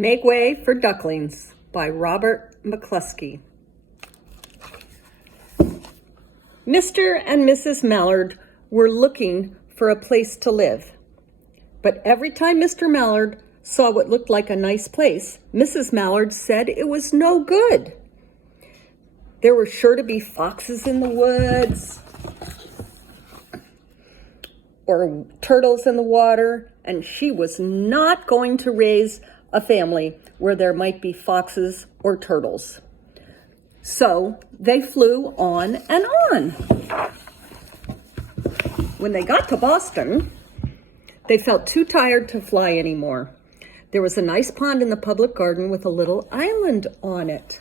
Make Way for Ducklings by Robert McCluskey. Mr. and Mrs. Mallard were looking for a place to live. But every time Mr. Mallard saw what looked like a nice place, Mrs. Mallard said it was no good. There were sure to be foxes in the woods, or turtles in the water, and she was not going to raise a family where there might be foxes or turtles. So they flew on and on. When they got to Boston, they felt too tired to fly anymore. There was a nice pond in the public garden with a little island on it.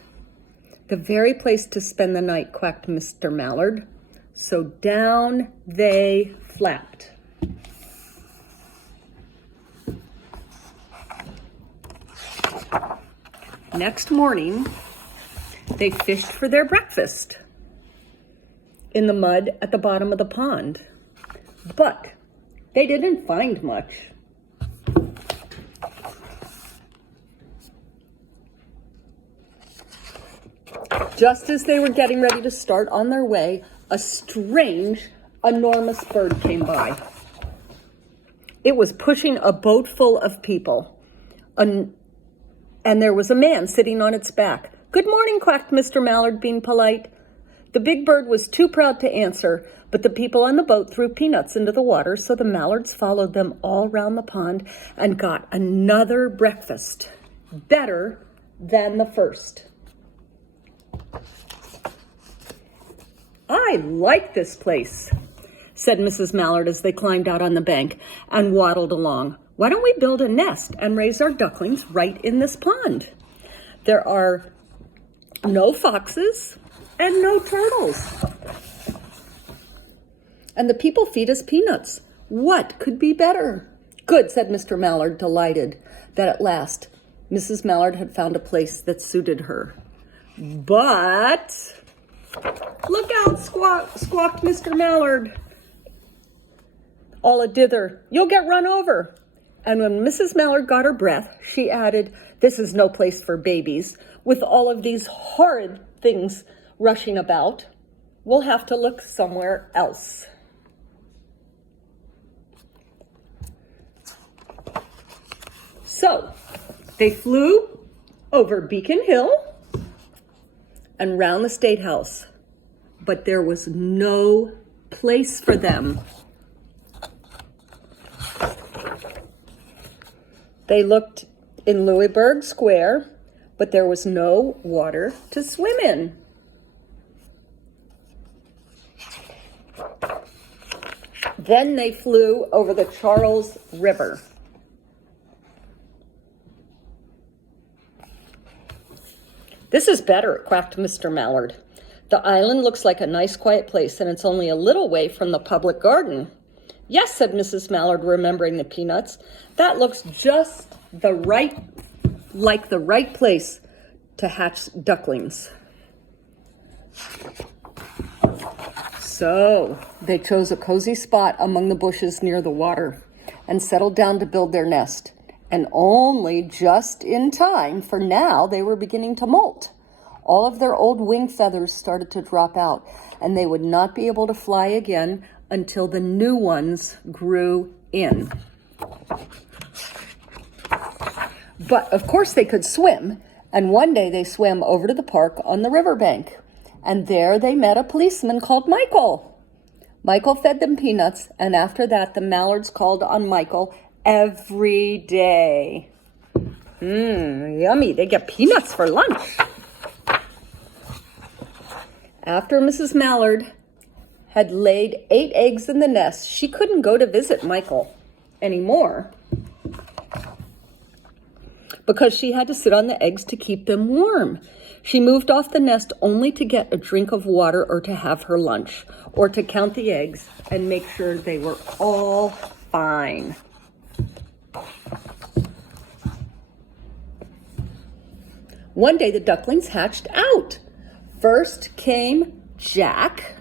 The very place to spend the night, quacked Mr. Mallard. So down they flapped. Next morning, they fished for their breakfast in the mud at the bottom of the pond. But they didn't find much. Just as they were getting ready to start on their way, a strange, enormous bird came by. It was pushing a boat full of people, and there was a man sitting on its back. "Good morning," quacked Mr. Mallard, being polite. The big bird was too proud to answer, but the people on the boat threw peanuts into the water, so the Mallards followed them all round the pond and got another breakfast, better than the first. "I like this place," said Mrs. Mallard as they climbed out on the bank and waddled along. "Why don't we build a nest and raise our ducklings right in this pond? There are no foxes and no turtles. And the people feed us peanuts. What could be better?" "Good," said Mr. Mallard, delighted that at last Mrs. Mallard had found a place that suited her. "But look out," squawked Mr. Mallard, all a dither. "You'll get run over." And when Mrs. Mallard got her breath, she added, "This is no place for babies. With all of these horrid things rushing about, we'll have to look somewhere else." So they flew over Beacon Hill and round the State House, but there was no place for them. They looked in Louisburg Square, but there was no water to swim in. Then they flew over the Charles River. "This is better," quacked Mr. Mallard. "The island looks like a nice quiet place, and it's only a little way from the public garden." "Yes," said Mrs. Mallard, remembering the peanuts. "That looks just like the right place to hatch ducklings." So they chose a cozy spot among the bushes near the water and settled down to build their nest. And only just in time, for now they were beginning to molt. All of their old wing feathers started to drop out, and they would not be able to fly again until the new ones grew in. But of course they could swim, and one day they swam over to the park on the riverbank, and there they met a policeman called Michael. Michael fed them peanuts, and after that the Mallards called on Michael every day. Yummy, they get peanuts for lunch. After Mrs. Mallard had laid 8 eggs in the nest, she couldn't go to visit Michael anymore because she had to sit on the eggs to keep them warm. She moved off the nest only to get a drink of water or to have her lunch or to count the eggs and make sure they were all fine. One day the ducklings hatched out. First came Jack,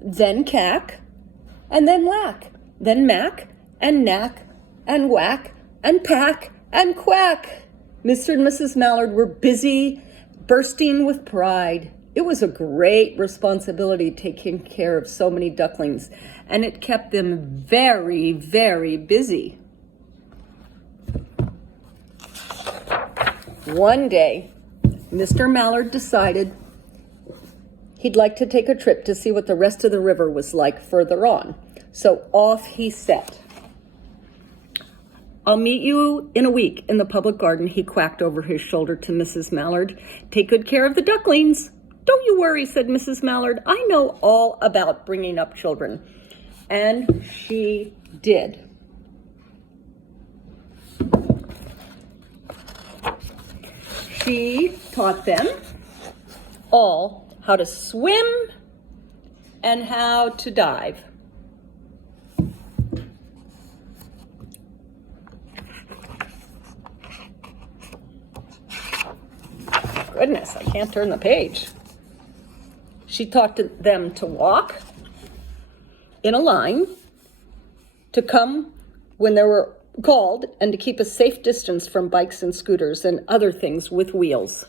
then Cack, and then Lack, then Mack, and Knack, and Whack, and Pack, and Quack. Mr. and Mrs. Mallard were busy, bursting with pride. It was a great responsibility taking care of so many ducklings, and it kept them very, very busy. One day, Mr. Mallard decided he'd like to take a trip to see what the rest of the river was like further on. So off he set. "I'll meet you in a week in the public garden," he quacked over his shoulder to Mrs. Mallard. "Take good care of the ducklings." "Don't you worry," said Mrs. Mallard. "I know all about bringing up children." And she did. She taught them all how to swim and how to dive. Goodness, I can't turn the page. She taught them to walk in a line, to come when they were called, and to keep a safe distance from bikes and scooters and other things with wheels.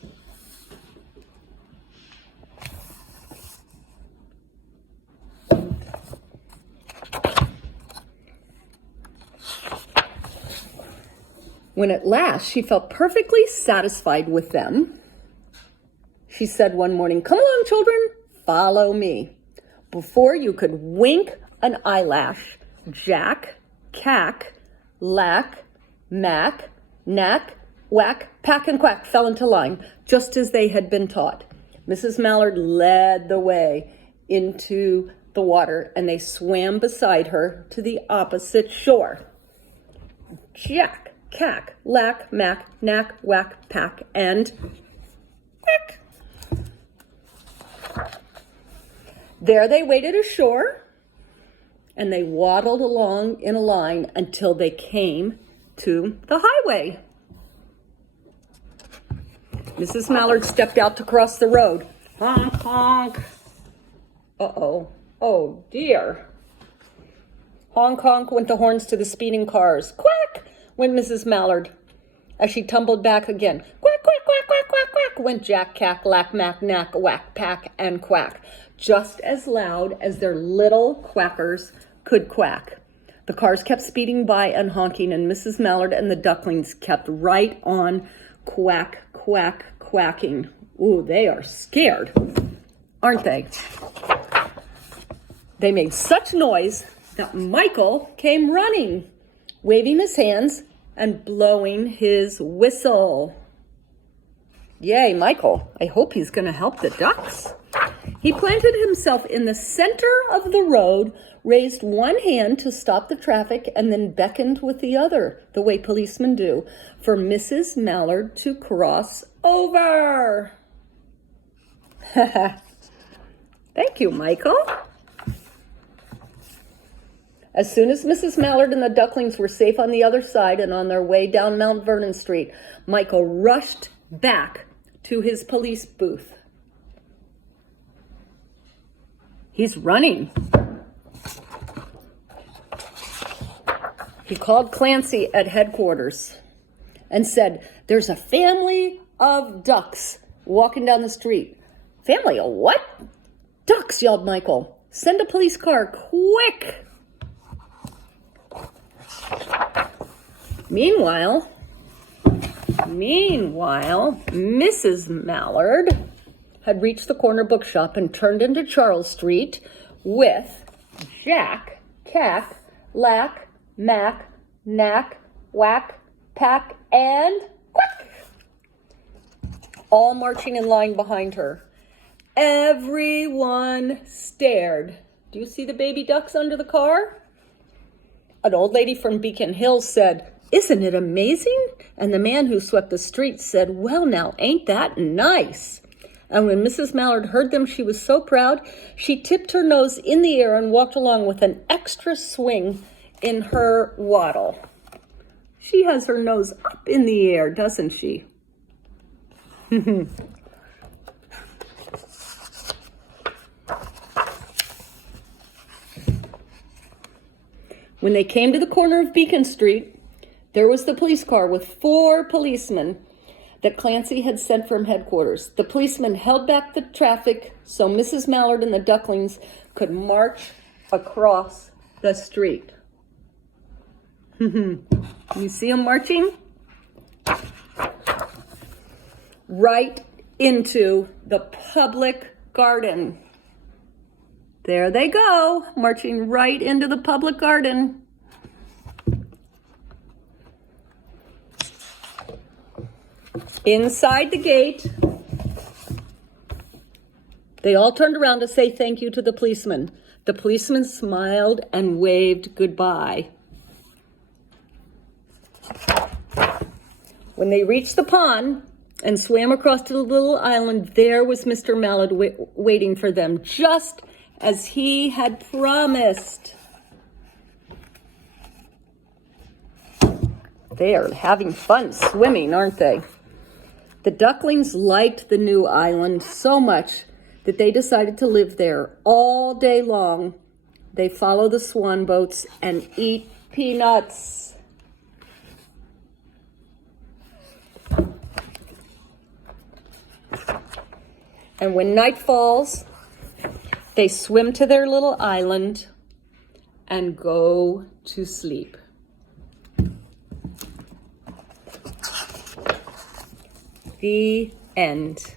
When at last she felt perfectly satisfied with them, she said one morning, "Come along, children, follow me." Before you could wink an eyelash, Jack, Cack, Lack, Mack, Knack, Whack, Pack, and Quack fell into line, just as they had been taught. Mrs. Mallard led the way into the water, and they swam beside her to the opposite shore. Jack, Cack, Lack, Mack, Knack, Whack, Pack, and Quack. There they waded ashore, and they waddled along in a line until they came to the highway. Mrs. Mallard stepped out to cross the road. Honk, honk. Uh-oh. Oh, dear. Honk, honk went the horns to the speeding cars. Quack went Mrs. Mallard as she tumbled back again. Quack, quack, quack, quack, quack, quack went Jack, Cack, Lack, Mack, Knack, Whack, Pack, and Quack, just as loud as their little quackers could quack. The cars kept speeding by and honking, and Mrs. Mallard and the ducklings kept right on quack, quack, quacking. Ooh, they are scared, aren't they? They made such noise that Michael came running, waving his hands and blowing his whistle. Yay, Michael. I hope he's going to help the ducks. He planted himself in the center of the road, raised one hand to stop the traffic, and then beckoned with the other, the way policemen do, for Mrs. Mallard to cross over. Thank you, Michael. As soon as Mrs. Mallard and the ducklings were safe on the other side and on their way down Mount Vernon Street, Michael rushed back to his police booth. He's running. He called Clancy at headquarters and said, "There's a family of ducks walking down the street." "Family of what?" "Ducks," yelled Michael. "Send a police car, quick." Meanwhile, Mrs. Mallard had reached the corner bookshop and turned into Charles Street with Jack, Cack, Lack, Mack, Knack, Whack, Pack, and Quack, all marching in line behind her. Everyone stared. Do you see the baby ducks under the car? An old lady from Beacon Hill said, "Isn't it amazing?" And the man who swept the street said, "Well, now, ain't that nice?" And when Mrs. Mallard heard them, she was so proud, she tipped her nose in the air and walked along with an extra swing in her waddle. She has her nose up in the air, doesn't she? When they came to the corner of Beacon Street, there was the police car with 4 policemen that Clancy had sent from headquarters. The policeman held back the traffic so Mrs. Mallard and the Ducklings could march across the street. You see them marching? Right into the public garden. There they go, marching right into the public garden. Inside the gate, they all turned around to say thank you to the policeman. The policeman smiled and waved goodbye. When they reached the pond and swam across to the little island, there was Mr. Mallard waiting for them, just as he had promised. They are having fun swimming, aren't they? The Ducklings liked the new island so much that they decided to live there all day long. They follow the swan boats and eat peanuts. And when night falls, they swim to their little island and go to sleep. The end.